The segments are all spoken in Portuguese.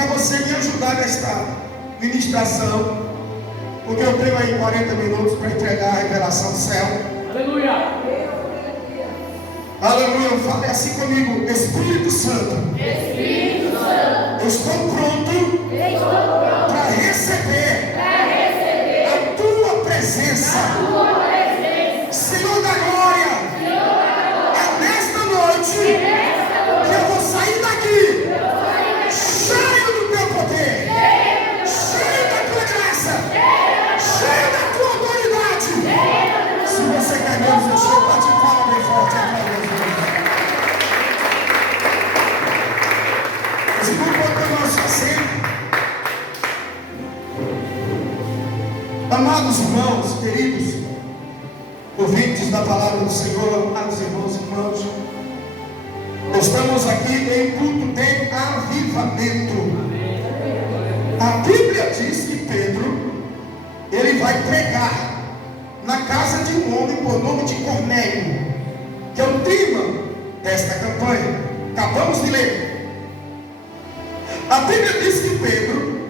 para você me ajudar nesta ministração, porque eu tenho aí 40 minutos para entregar a revelação do céu. Aleluia. Aleluia. Fale assim comigo: Espírito Santo, Espírito Santo, eu estou pronto para receber a tua presença. Senhor da glória, é nesta noite que eu vou sair daqui cheio do teu poder, cheio da tua graça, cheio da tua autoridade. Se você quer Deus, eu chego para te falar bem forte agora. Segundo ponto nosso assento. Amados irmãos, queridos ouvintes da palavra do Senhor, amados irmãos e irmãs, estamos aqui em culto de avivamento. A Bíblia diz que Pedro, ele vai pregar na casa de um homem por nome de Cornélio, que é o tema desta campanha. Acabamos de ler. A Bíblia diz que Pedro,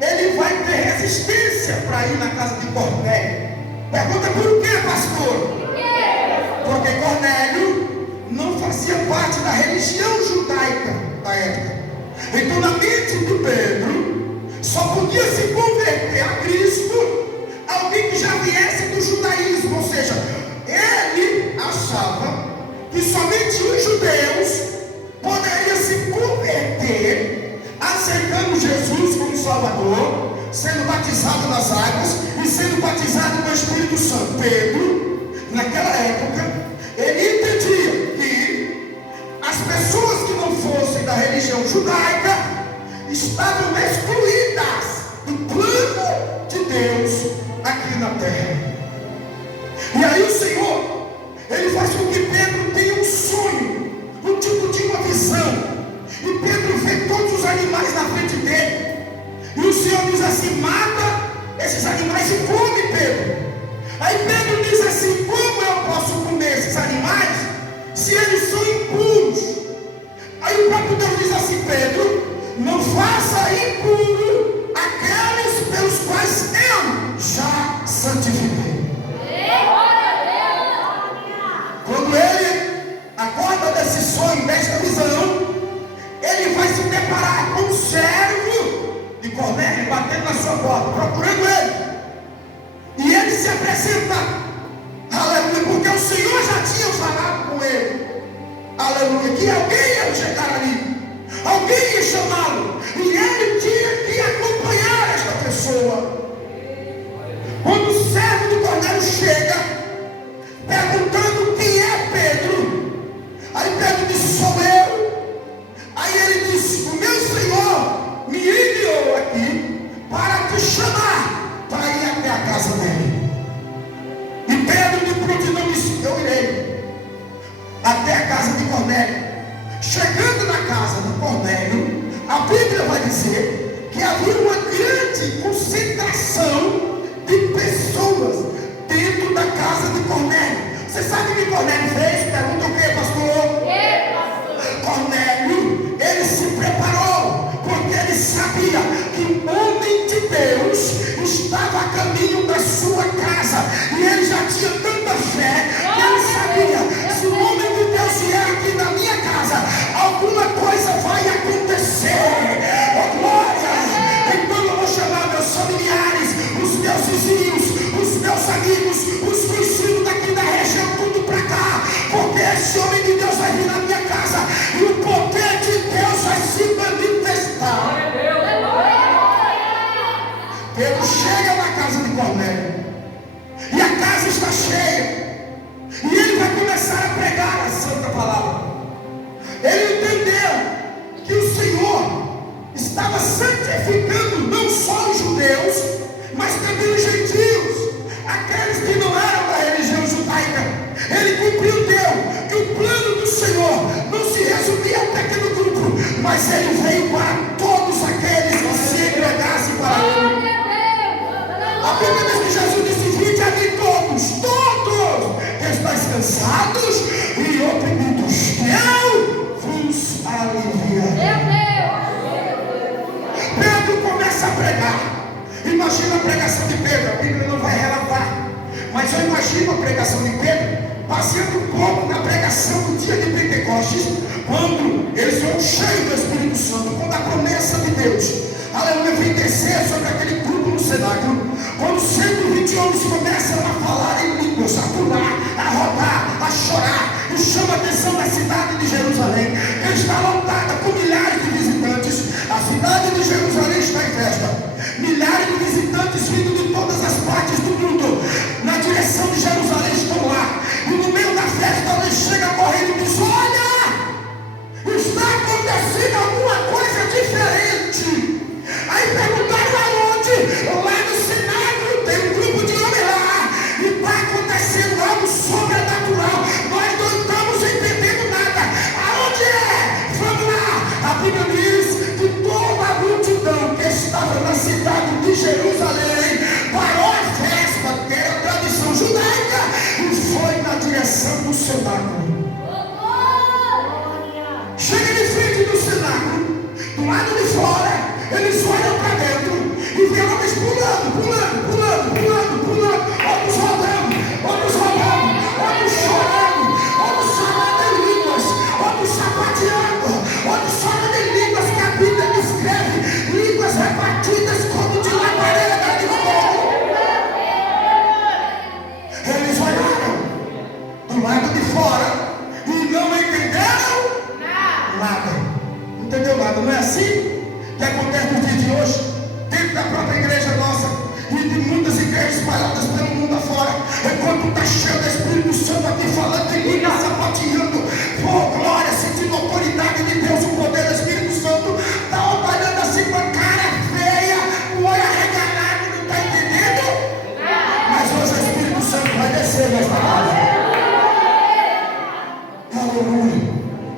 ele vai ter resistência para ir na casa de Cornélio. Pergunta: por que, pastor? Porque Cornélio não fazia parte da religião judaica da época. Então, na mente de Pedro, só podia se converter a Cristo alguém que já viesse do judaísmo. Ou seja, ele achava que somente os judeus poderiam se converter aceitando Jesus como Salvador, sendo batizado nas águas e sendo batizado com o Espírito Santo. Pedro, naquela época, ele entendia que as pessoas que não fossem da religião judaica estavam excluídas do plano de Deus aqui na terra. E aí o Senhor, ele faz com que Pedro tenha um sonho, um tipo de uma visão. E Pedro vê todos os animais na frente dele. E o Senhor diz assim: mata esses animais e come, Pedro. Aí Pedro diz assim: como eu posso comer esses animais se eles são impuros? Aí o próprio Deus diz assim: Pedro, não faça impuro aqueles pelos quais eu já santifiquei. Quando ele acorda desse sonho, desta visão, ele vai se deparar com um servo de Cornélio batendo na sua porta, procurando ele. E ele se apresenta, aleluia, porque o Senhor já tinha falado com ele, aleluia, que alguém ia chegar ali, alguém ia chamá-lo, e ele tinha que acompanhar esta pessoa. Quando o servo de Cornélio chega, perguntando quem é Pedro, aí Pedro disse: sou eu. Aí ele disse: o meu Senhor me enviou aqui para te chamar, para ir até a casa dele. E Pedro de prontidão disse: eu irei até a casa de Cornélio. Chegando na casa de Cornélio, a Bíblia vai dizer que havia uma grande concentração de pessoas dentro da casa de Cornélio. Você sabe o que Cornélio fez? Pergunta o que, pastor? Cornélio, ele se preparou, porque ele sabia que o homem de Deus estava a caminho da sua casa, e ele já tinha tanta fé que ele sabia: se o homem de Deus vier aqui na minha casa, alguma coisa vai acontecer. Oh glória! Então eu vou chamar meus familiares, os meus vizinhos, os meus amigos, os conhecidos daqui da região, tudo para cá, porque esse homem de Deus vai vir Imagina a pregação de Pedro. A Bíblia não vai relatar, mas eu imagino a pregação de Pedro baseando um pouco na pregação do dia de Pentecostes, quando eles foram cheios do Espírito Santo, quando a promessa de Deus, aleluia, vem descer sobre aquele grupo no cenáculo, quando 120 homens começam a falar em línguas, a pular, a rodar, a chorar, e chama a atenção da cidade de Jerusalém, que está lotada com milhares de visitantes. A cidade de Jerusalém está em festa, milhares de visitantes vindo de todas as partes do mundo, na direção de Jerusalém estão lá, e no meio da festa alguém chega correndo e diz: olha, está acontecendo alguma coisa diferente. Aí perguntaram aonde? Lá no cenáculo tem um grupo de homens lá, e está acontecendo algo sobrenatural, nós não estamos entendendo nada. Aonde é? Vamos lá. A Bíblia diz que toda a multidão que estava na cidade de Jerusalém parou a festa, que era a tradição judaica, e foi na direção do cenáculo. Chega de frente do cenáculo, do lado de fora, eles olham para dentro e vê homens pulando, outros rodando, outros chorando, outros falando em línguas, outros sapateando, outros falando em línguas que a Bíblia descreve, línguas repartidas como de labareda de fogo. Eles olharam do lado de fora e não entenderam nada. Não entendeu nada, não é assim que acontece no dia de hoje, dentro da própria igreja nossa e de muitas igrejas espalhadas pelo mundo afora. Enquanto está cheio do Espírito Santo aqui falando em língua, sapateando, por glória, sentindo a autoridade de Deus, o poder do Espírito Santo, está olhando assim com a cara feia, o olho arregalado, não está entendendo? Mas hoje o Espírito Santo vai descer nesta casa. Aleluia.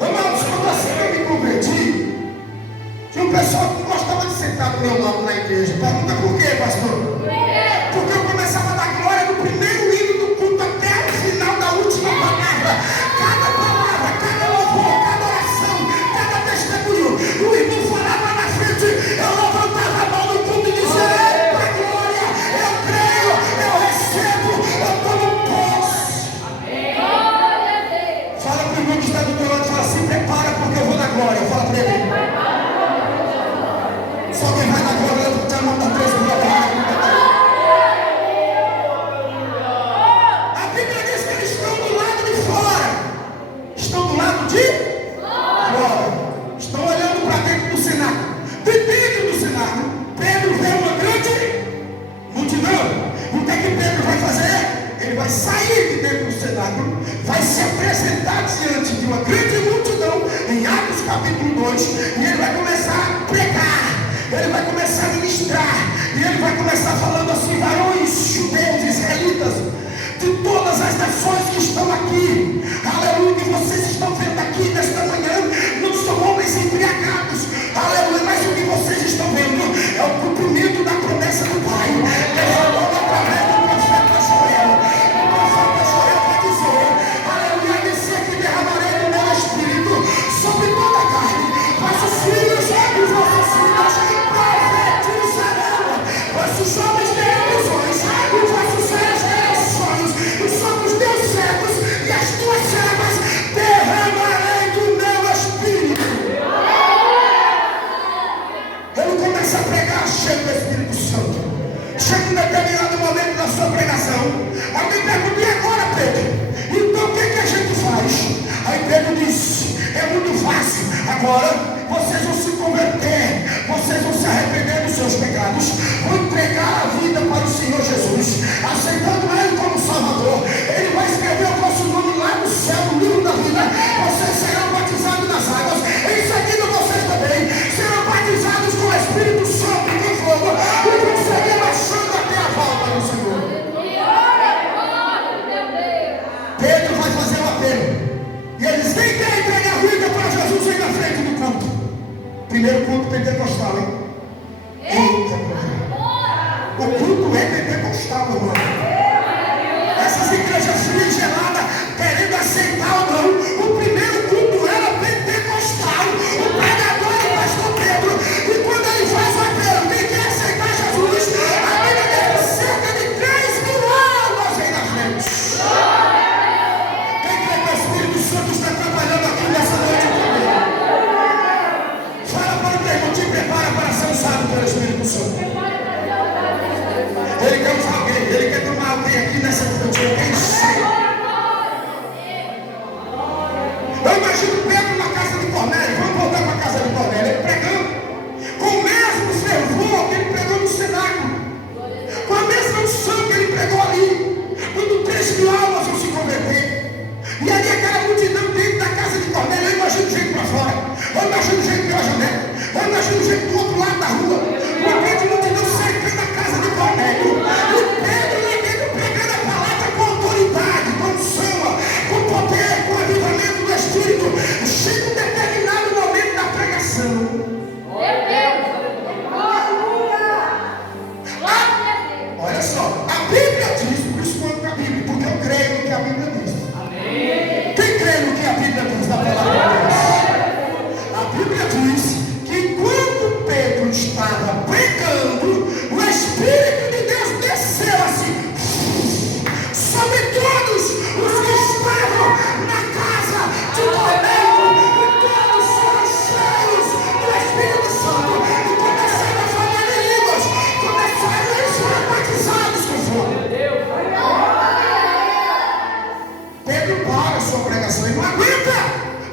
Irmãos, quando assim eu me converti, tinha um pessoal que gostava de sentar do meu lado na igreja. Pergunta por quê, pastor? Porque eu começava a dar glória do primeiro hino do culto até o final da última palavra. Cada palavra, cada louvor, cada oração, cada testemunho, o irmão falava na frente, eu levantava a mão no culto e dizia: eita glória, eu creio, eu recebo, eu tomo posse. Fala para o irmão que está do meu lado, fala: se prepara porque eu vou dar glória. Fala para ele. Só quem vai dar glória, levanta a mão da três do meu pai. A Bíblia diz que eles estão do lado de fora. Estão do lado de fora. Estão olhando para dentro do cenáculo. De dentro do cenáculo, Pedro vê uma grande multidão. O que é que Pedro vai fazer? Ele vai sair de dentro do cenáculo, vai se apresentar diante de uma grande multidão, em Atos capítulo 2, e ele vai começar a pregar. Ele vai começar a ministrar, e ele vai começar falando assim: varões, judeus, israelitas, de todas as nações que estão aqui, aleluia, que vocês estão vendo aqui nesta manhã, não são homens embriagados, aleluia, mas o que vocês estão vendo é o cumprimento da promessa do Pai. Deus falou através do profeta Joel. O profeta Joel vai dizer, aleluia, dizer que derramarei o meu espírito sobre toda a carne, mas os filhos e os vossos filhos profetizarão, vossos homens terão visões, os vossos servos terão sonhos, e sobre os teus servos e as tuas servas derramarei do meu espírito. Ele começa a pregar cheio do Espírito Santo. Chega um determinado momento da sua pregação, alguém pergunta: e agora, Pedro? Então o que a gente faz? Aí Pedro diz: é muito fácil. Agora vocês vão se converter, vocês vão se arrepender dos seus pecados, vão entregar a vida para o Senhor Jesus, aceitando Ele como Salvador. Ele vai escrever o vosso nome lá no céu, no livro da vida. Vocês serão batizados nas águas. Em seguida vocês também serão batizados com o Espírito Santo e com fogo, e vão seguir marchando até a volta do Senhor. Pedro vai fazer o apelo, e eles: quem quer entregar a vida para Jesus aí na frente do culto? Primeiro culto pentecostal, hein? Eita, o culto é pentecostal, irmão. Espírito Santo. Ele quer usar alguém, ele quer tomar alguém aqui nessa noite. Quem sei? Eu imagino Pedro na casa de Cornélio. Vamos voltar para a casa de Cornélio. Ele pregando com o mesmo fervor que ele pregou no cenáculo, com a mesma unção que ele pregou ali, quando 3.000 almas vão se converter. E ali aquela multidão dentro da casa de Cornélio. Eu imagino gente para fora, eu imagino gente pela janela, eu imagino gente do outro lado da rua, uma grande multidão cercando a casa de Cornélio. E Pedro lá dentro pregando a palavra com autoridade, com unção, com poder, com avivamento do Espírito. Chega um determinado momento da pregação. Olha só, a Bíblia diz, por isso conto com a Bíblia, porque eu creio no que a Bíblia diz. Amém. Quem crê no que a Bíblia diz da palavra de Deus? A Bíblia diz que quando Pedro estava pregando, o Espírito de Deus desceu assim sobre todos os que estavam na casa de Cornélio, e todos foram cheios do Espírito Santo e começaram a falar em línguas, eles foram batizados com fogo. Pedro para a sua pregação, ele não aguenta.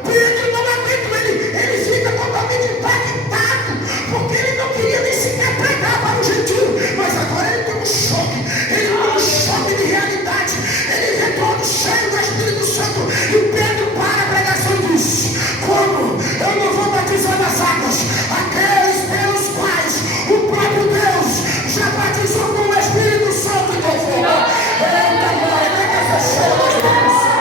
Pedro não aguenta, ele fica totalmente impactado, porque ele não queria nem sequer pregar para o gentio, mas agora ele tem um choque, de realidade, ele vê todo cheio do Espírito Santo, e Pedro para a pregação e diz: como? Eu não vou batizar nas águas, aqueles pelos quais o próprio Deus já batizou com o Espírito Santo e com fogo. Eita, glória, tem que ser cheio do Espírito Santo.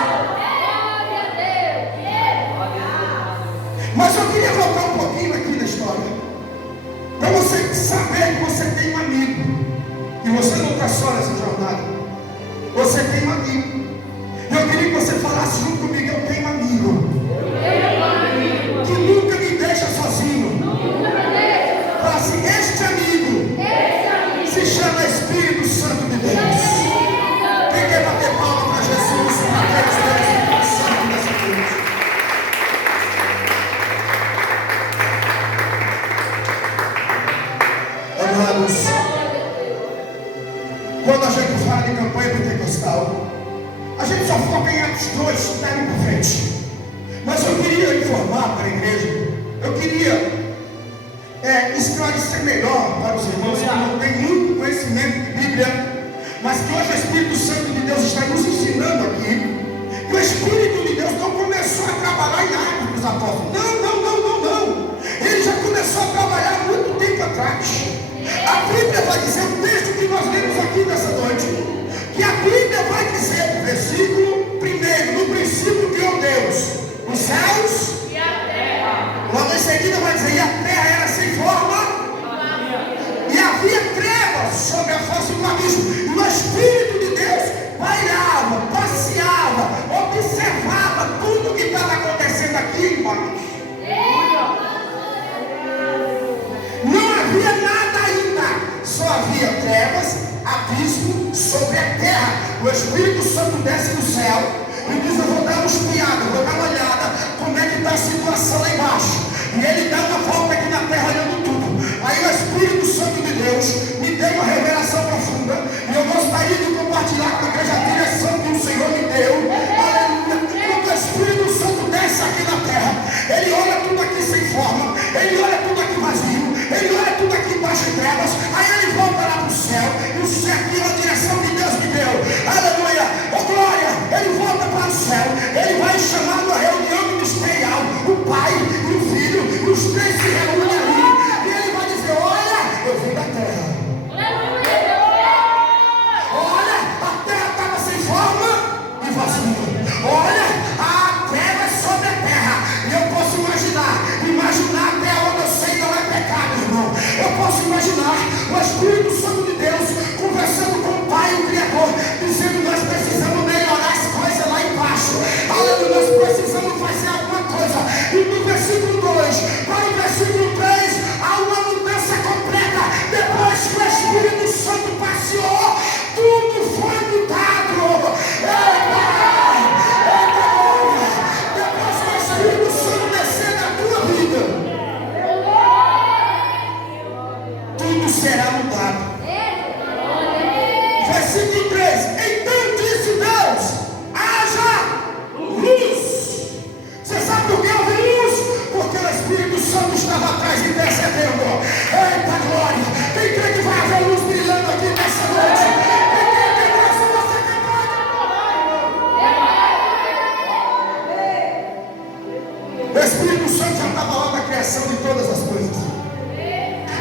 Mas eu queria voltar um pouquinho aqui na história, para você saber que você tem um amigo, e você não está só nessa jornada, você tem um amigo. Eu queria que você falasse junto comigo: eu tenho um amigo que nunca me deixa sozinho. Fala assim: este amigo se chama Espírito Santo de Deus. Quem quer bater palma para Jesus, para Deus, Espírito Santo nessa noite? Amados, quando a gente fala de campanha pentecostal, a gente só foca em Atos 2, daí para frente. Mas eu queria informar para a igreja, eu queria esclarecer melhor para os irmãos que não têm muito conhecimento de Bíblia, mas que hoje o Espírito Santo de Deus está nos ensinando aqui, que o Espírito de Deus não começou a trabalhar em Atos dos Apóstolos. Não. Ele já começou a trabalhar há muito tempo atrás. A Bíblia vai dizer, o texto que nós lemos aqui nessa noite, que a Bíblia vai dizer, versículo 1, no princípio criou Deus os céus e a terra. Logo em seguida vai dizer: e a terra era sem forma, e havia trevas sobre a face do abismo, e o Espírito de Deus pairava, passeava, observava tudo o que estava acontecendo aqui embaixo. Não havia nada ainda, só havia trevas, abismo sobre a terra. O Espírito Santo desce do céu e diz: eu vou dar uma espiada, vou dar uma olhada como é que está a situação lá embaixo. E ele dá uma volta aqui na terra olhando tudo. Aí o Espírito Santo de Deus me deu uma revelação profunda, e eu gostaria de compartilhar com a igreja a direção que o Senhor me deu. Aleluia. Quando o Espírito Santo desce aqui na terra, ele olha tudo aqui sem forma, ele olha tudo aqui vazio, ele olha tudo aqui embaixo de trevas. Aí ele volta lá para o céu, e o céu aqui é a direção que Deus me deu. Aleluia. Oh glória. Ele volta para o céu, ele vai chamar uma reunião ministerial, o Pai e o Filho, e os três se reúnem ali, e ele vai dizer: olha, eu vim da terra. Olha, a terra estava sem forma e vazia. Olha, a treva é sobre a terra. E eu posso imaginar até onde eu sei não é pecado, irmão. Eu posso imaginar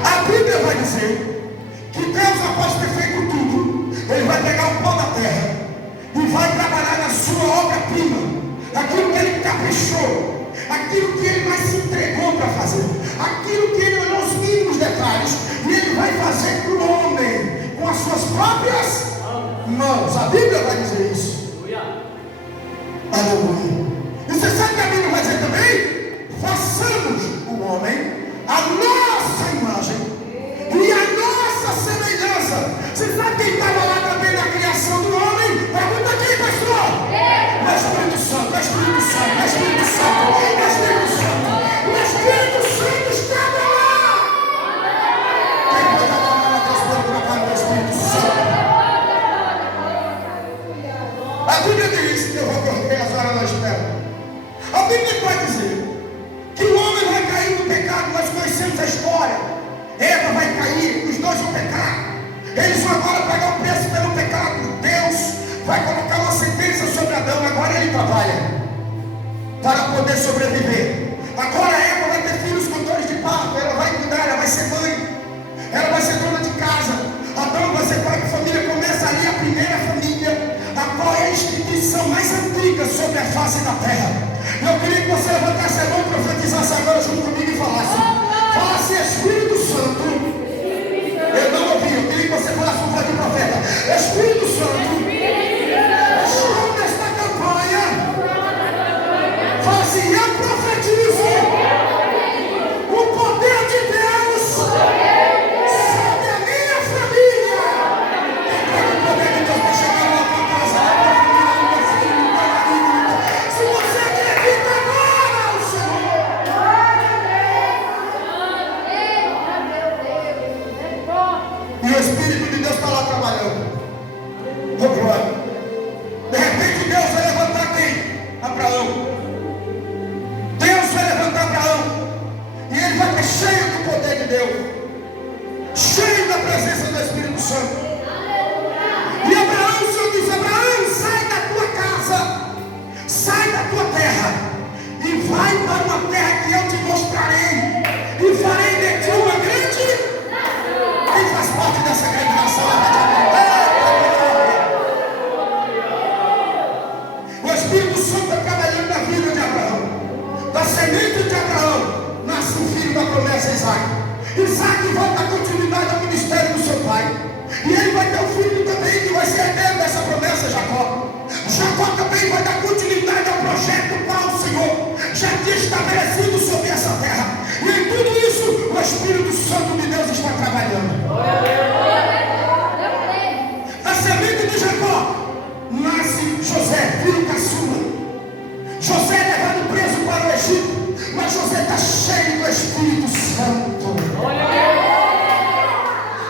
A Bíblia vai dizer que Deus, após ter feito tudo, Ele vai pegar o pó da terra e vai trabalhar na sua obra-prima, aquilo que Ele caprichou, aquilo que Ele mais se entregou para fazer, aquilo que Ele olhou os mínimos detalhes, e Ele vai fazer para o homem com as suas próprias mãos. A Bíblia vai dizer isso. Aleluia. E você sabe que a Bíblia vai dizer também? Façamos o homem a nossa imagem e a nossa semelhança. Você sabe quem estava lá também na criação do homem? Pergunta quem, pastor? O Espírito Santo, o Espírito Santo, o Espírito Santo, o Espírito Santo. O Espírito Santo estava lá. Quem pode dar uma Deus pelo trabalho do Espírito Santo? A Bíblia diz, eu vou correr as horas na espera. A Bíblia vai dizer que o homem vai cair no pecado. Nós conhecemos a história. Eva vai cair, os dois vão pecar. Eles vão agora pagar o preço pelo pecado. Deus vai colocar uma sentença sobre Adão. Agora ele trabalha para poder sobreviver. Agora Eva vai ter filhos com dores de parto. Ela vai cuidar, ela vai ser mãe, ela vai ser dona de casa. Adão vai ser pai de família. Começa ali a primeira família, a qual é a instituição mais antiga sobre a face da terra. Eu queria que você levantasse a mão e profetizasse agora junto comigo e falasse Espírito Santo. Eu não ouvi, eu queria que você falasse com voz de profeta. Espírito Santo, estou nesta campanha. Fala assim, eu profetizo o poder de Deus sobre a minha família. O poder de Deus vai chegar na tua casa, na tua família. Se você acredita agora, o Senhor. E o Espírito de Deus está lá trabalhando. Oh, glória. De repente Deus vai levantar quem? Abraão. Deus vai levantar Abraão. E ele vai estar cheio do poder de Deus, cheio da presença do Espírito Santo. E Abraão, o Senhor diz: Abraão, sai da tua casa, sai da tua terra e vai para uma terra que eu te mostrarei, e farei de ti uma grande. Quem faz parte dessa grande nação? O Espírito Santo está trabalhando na vida de Abraão. Da semente de Abraão nasce o filho da promessa, Isaac. Isaac vai dar continuidade ao ministério do seu pai, e ele vai ter um filho também que vai ser herdeiro dessa promessa, Jacó. Jacó também vai dar continuidade ao projeto qual o Senhor já tinha estabelecido sobre essa terra. E em tudo isso o Espírito Santo de Deus está trabalhando. Na semente de Jacó nasce José, filho caçula. José é levado preso para o Egito, mas José está cheio do Espírito Santo.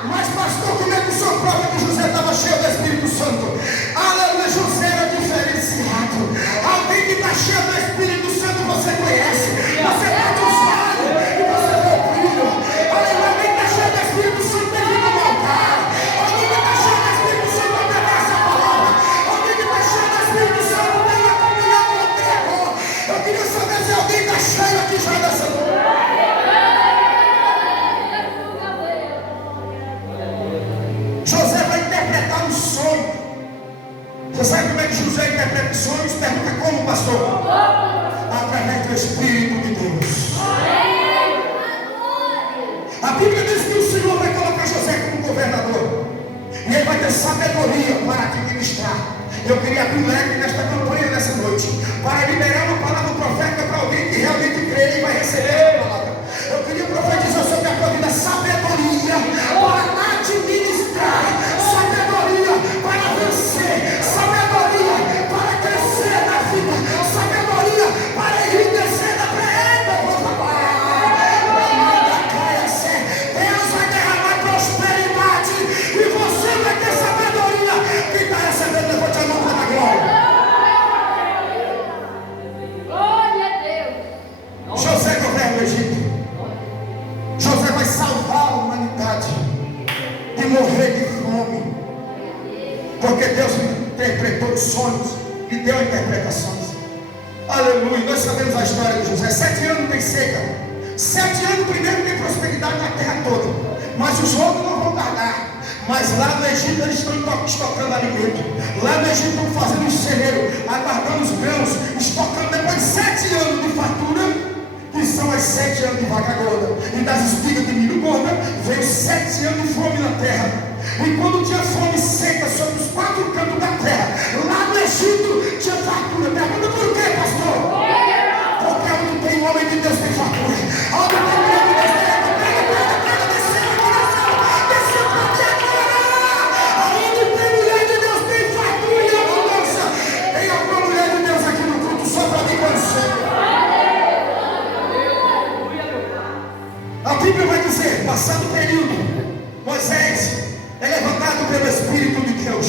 Mas pastor, como é que o senhor prova que José estava cheio do Espírito Santo? Aleluia, José era diferenciado. Alguém que está cheio do Espírito Santo você conhece. Você bate os olhos e você vê o brilho. Aleluia, alguém que está cheio do Espírito Santo tem vindo no altar. Alguém que está cheio do Espírito Santo obedece a palavra. Alguém que está cheio do Espírito Santo tem a comunhão com o tempo. Eu queria saber se alguém está cheio aqui já dessa noite. José vai interpretar um sonho. Você sabe como é que José interpreta sonhos? Pergunta como, pastor? Através do Espírito de Deus. A Bíblia diz que o Senhor vai colocar José como governador, e ele vai ter sabedoria para administrar. Eu queria abrir um leque nesta campanha, nessa noite, para liberar uma palavra profética para alguém que realmente crê e vai receber essa palavra. Eu queria profetizar sobre a tua vida sabedoria para administrar, sabedoria para vencer, sabedoria para crescer na vida, sabedoria para enriquecer na preeta. Deus vai derramar prosperidade e você vai ter sabedoria. Quem está recebendo, levante a mão para a glória. José governa o Egito. José vai salvar a humanidade de morrer de fome, porque Deus interpretou os sonhos e deu interpretações. Aleluia. Nós sabemos a história de José. 7 anos tem seca. 7 anos primeiro tem prosperidade na terra toda, mas os outros não vão guardar. Mas lá no Egito eles estão estocando alimento. Lá no Egito estão fazendo um celeiro, aguardando os grãos, estocando. Depois de 7 anos de fartura, que são as 7 anos de vaca gorda e das espigas de milho gorda, veio 7 anos de fome na terra. E quando tinha fome seca sobre os 4 cantos da terra, lá no Egito tinha fartura. Pergunta por quê, pastor? Porque onde tem homem de Deus tem fartura. Onde tem homem de Deus tem fartura. A Bíblia vai dizer, passado o período, Moisés é levantado pelo Espírito de Deus.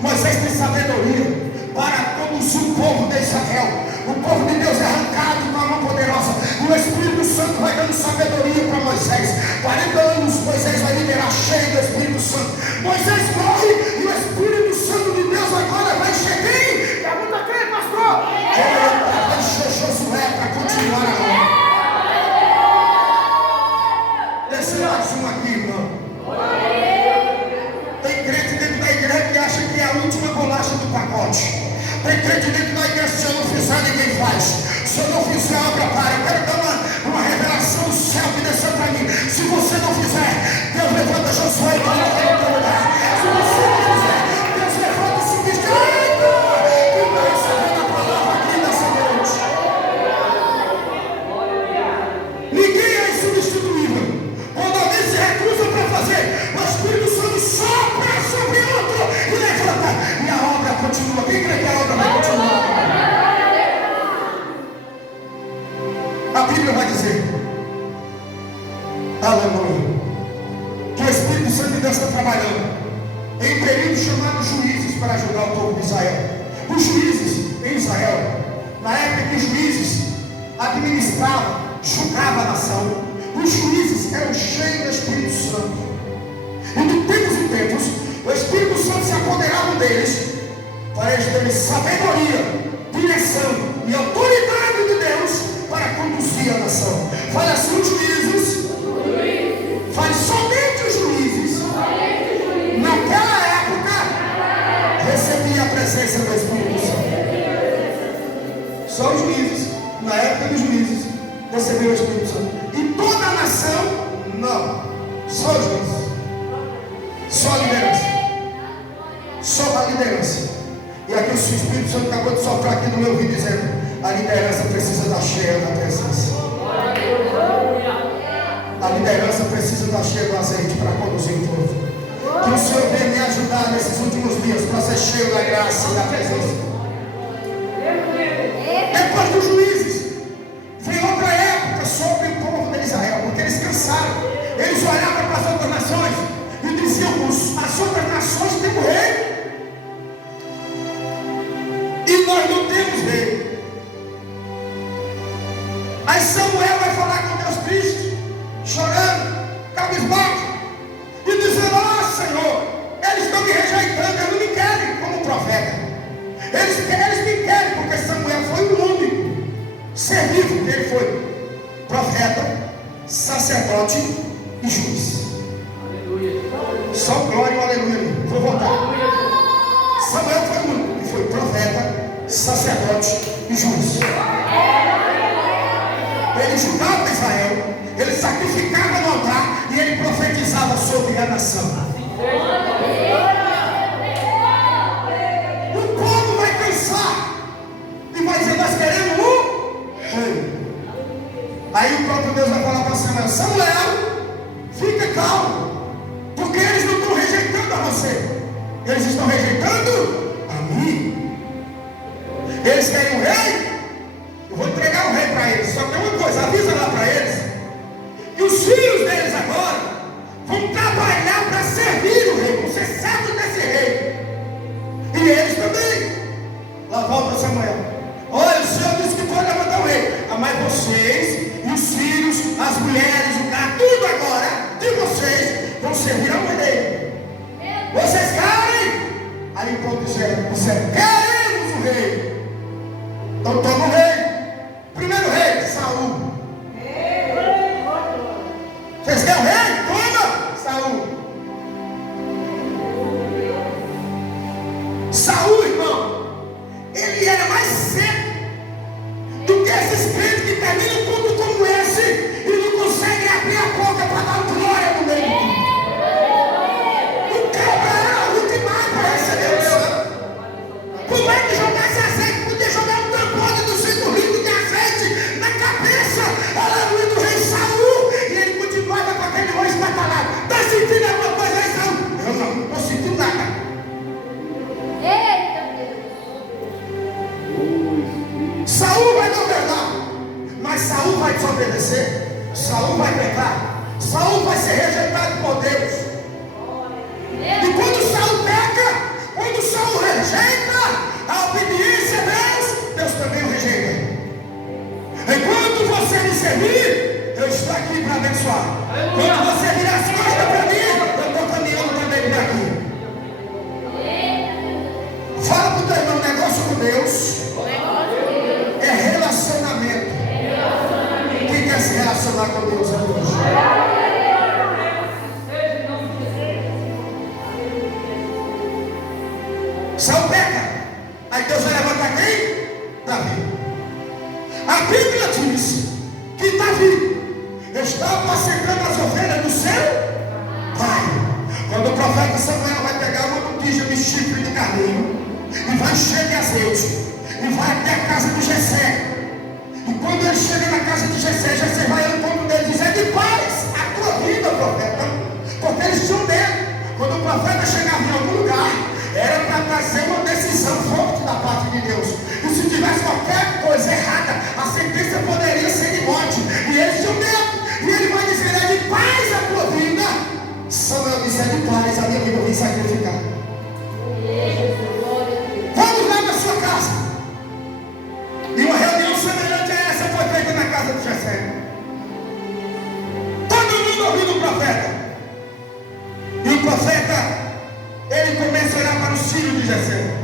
Moisés tem sabedoria para conduzir o povo de Israel. O povo de Deus é arrancado com a mão poderosa. E o Espírito Santo vai dando sabedoria para Moisés. 40 anos Moisés vai liderar cheio do Espírito Santo. Moisés morre e o Espírito Santo de Deus agora vai chegar. Pergunta quem, pastor? Vai encher Josué para continuar a obra. Desce mais um aqui, irmão. Tem crente dentro da igreja que acha que é a última bolacha do pacote. Tem crente dentro da igreja que se eu não fizer, ninguém faz. Se eu não fizer, a obra para. Eu quero dar uma revelação do céu que desceu para mim. Se você não fizer, Deus levanta Josué e coloca em outro lugar. Se você não fizer, Deus levanta esse bicho. E vai receber a palavra aqui nessa noite. Ninguém é insubstituível. Quando alguém se recusa para fazer, o Espírito Santo sopra sobre outro e levanta. E a obra continua. Quem crê que a obra vai continuar? A Bíblia vai dizer, aleluia, que o Espírito Santo de Deus está trabalhando em um período chamado juízes para ajudar o povo de Israel. Os juízes em Israel, na época que os juízes administravam, julgavam a nação, os juízes eram cheios do Espírito Santo. E de tempos em tempos, o Espírito Santo se apoderava deles para eles terem sabedoria, direção e autoridade de Deus para conduzir a nação. Fale assim, os juízes. Fale somente os juízes. Naquela época, recebia a presença do Espírito Santo. Só os juízes, na época dos juízes, receberam o Espírito Santo. E toda a nação, não. Só os juízes. Só a liderança. Só a liderança. E aqui o Espírito Santo acabou de soprar aqui no meu ouvido dizendo: a liderança precisa estar cheia da presença. A liderança precisa estar cheia do azeite para conduzir o povo. Que o Senhor venha me ajudar nesses últimos dias para ser cheio da graça e da presença. Depois dos juízes, veio outra época sobre o povo de Israel, porque eles cansaram. Eles olhavam para as outras nações e diziam: as outras nações têm um rei e nós não temos rei. Aí Samuel vai falar com Deus triste, chorando, cabisbaixo, e dizendo: Senhor, eles estão me rejeitando, eles não me querem como profeta. Eles me querem porque Samuel foi o único ser vivo que ele foi profeta, sacerdote e juiz. Aleluia. Só glória e aleluia. Vou voltar. Samuel foi o único que foi profeta, sacerdote e juiz. Ele julgava Israel, ele sacrificava no altar e ele profetizava sobre a nação. O povo vai cansar e vai dizer: nós queremos um rei. Aí o próprio Deus vai falar para Samuel: Samuel, fica calmo, porque eles não estão rejeitando a você, eles estão rejeitando a mim. Eles querem um rei. Eu vou entregar o rei para eles. Só que uma coisa, avisa lá para eles que os filhos deles agora vão trabalhar para servir o rei, vão ser servos desse rei. E eles também. Lá volta Samuel: olha, o Senhor disse que pode levantar o rei. Mas vocês e os filhos, as mulheres, o gado, tudo agora de vocês vão servir ao rei. Vocês querem? Aí o povo disseram: queremos o rei. Então toma o rei. Primeiro rei, Saul. enviado por Deus. E quando Saul peca, quando Saul rejeita a obediência a Deus, Deus também o rejeita. Enquanto você me servir, eu estou aqui para abençoar. Quando você virar as costas para mim, eu estou caminhando também para aqui. Fala para o teu irmão, negócio com Deus é relacionamento. Quem quer se relacionar com Deus hoje? Saul peca. Aí Deus vai levantar quem? Davi. A Bíblia diz que Davi estava apacentando as ovelhas do seu pai. Quando o profeta Samuel vai pegar uma botija de chifre de carneiro e vai encher de azeite e vai até a casa de Jessé. E quando ele chega na casa de Jessé, Jessé vai ao encontro dele e diz: é de paz a tua vida, profeta. Porque eles tinham medo. Quando o profeta chegava em algum lugar, era para trazer uma decisão forte da parte de Deus. E se tivesse qualquer coisa errada, a sentença poderia ser de morte. E eles tinham medo. E ele vai dizer: é de paz a tua vida. Samuel disse: é de paz, a minha vida eu vim sacrificar. Vamos lá na sua casa. E uma reunião semelhante a essa foi feita na casa de Jessé. Todo mundo ouvindo o profeta. E o profeta, ele começa a olhar para os filhos de Jessé.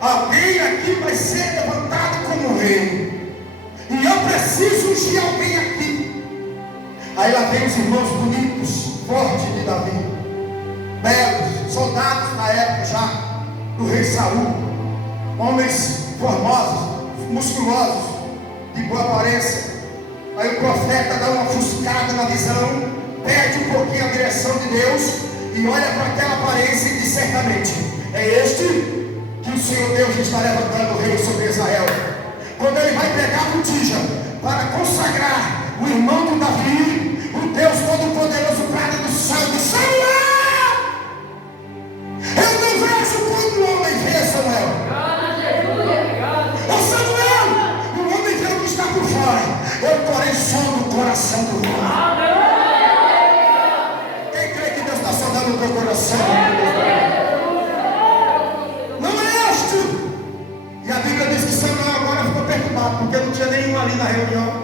Alguém aqui vai ser levantado como rei. E eu preciso ungir alguém aqui. Aí lá vem os irmãos bonitos, fortes de Davi, belos, soldados na época já do rei Saul, homens formosos, musculosos, de boa aparência. Aí o profeta dá uma ofuscada na visão, perde um pouquinho a direção de Deus e olha para aquela aparência e diz: certamente é este que o Senhor Deus está levantando o rei sobre Israel. Quando ele vai pegar a botija para consagrar o irmão do Davi, o Deus Todo-Poderoso brada do céu de Samuel. Eu não vejo como o homem vê, Samuel. Ô Samuel, o homem vê o que está por fora. Eu porém sondo o coração do homem. Quem crê que Deus está sondando o teu coração? Não é este. E a Bíblia diz que Samuel agora ficou perturbado, porque não tinha nenhum ali na reunião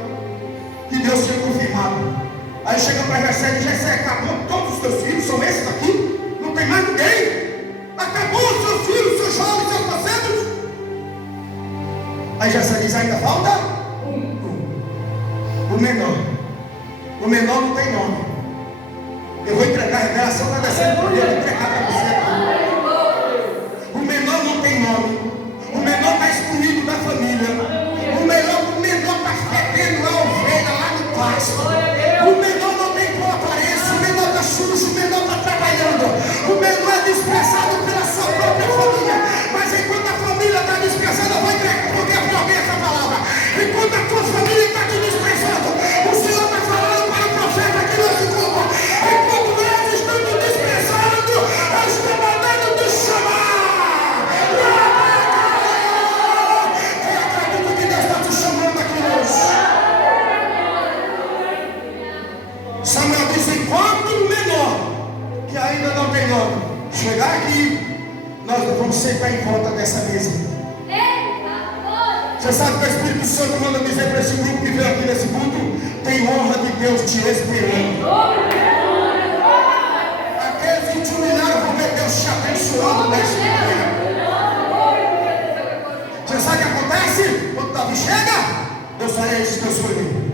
que Deus tinha confirmado. Aí chega para Jessé e diz: Jessé, acabou todos os teus filhos, são esses aqui? Não tem mais ninguém? Acabou os seus filhos, seus jovens, seus parceiros? Aí Jessé diz: ainda falta o menor. O menor não tem nome. Eu vou entregar a revelação, vai descendo por Deus, entregar para você. O menor não tem nome. O menor está excluído da família. O menor está fedendo a ovelha lá no pasto. O menor não tem boa aparência. O menor está sujo. O menor está trabalhando. O menor é desprezado pela sua própria família. Mas enquanto a família está desprezando, eu vou entregar para alguém essa palavra. Enquanto a tua família está te desprezando, o Senhor está falando para o profeta que não se culpa. Enquanto eles estão te desprezando, eu estou mandando te chamar. Eu acredito que Deus está te chamando aqui hoje. Samuel diz: enquanto o menor, que ainda não tem nome, chegar aqui, nós vamos sentar em volta dessa mesa. Você sabe que o Espírito Santo manda dizer para esse grupo que veio aqui nesse culto: tem honra de Deus te esperando. Aqueles que te humilharam vão ver Deus te abençoando nesse momento. Você sabe o que acontece? Quando Davi chega, Deus fala: é isso que eu sou.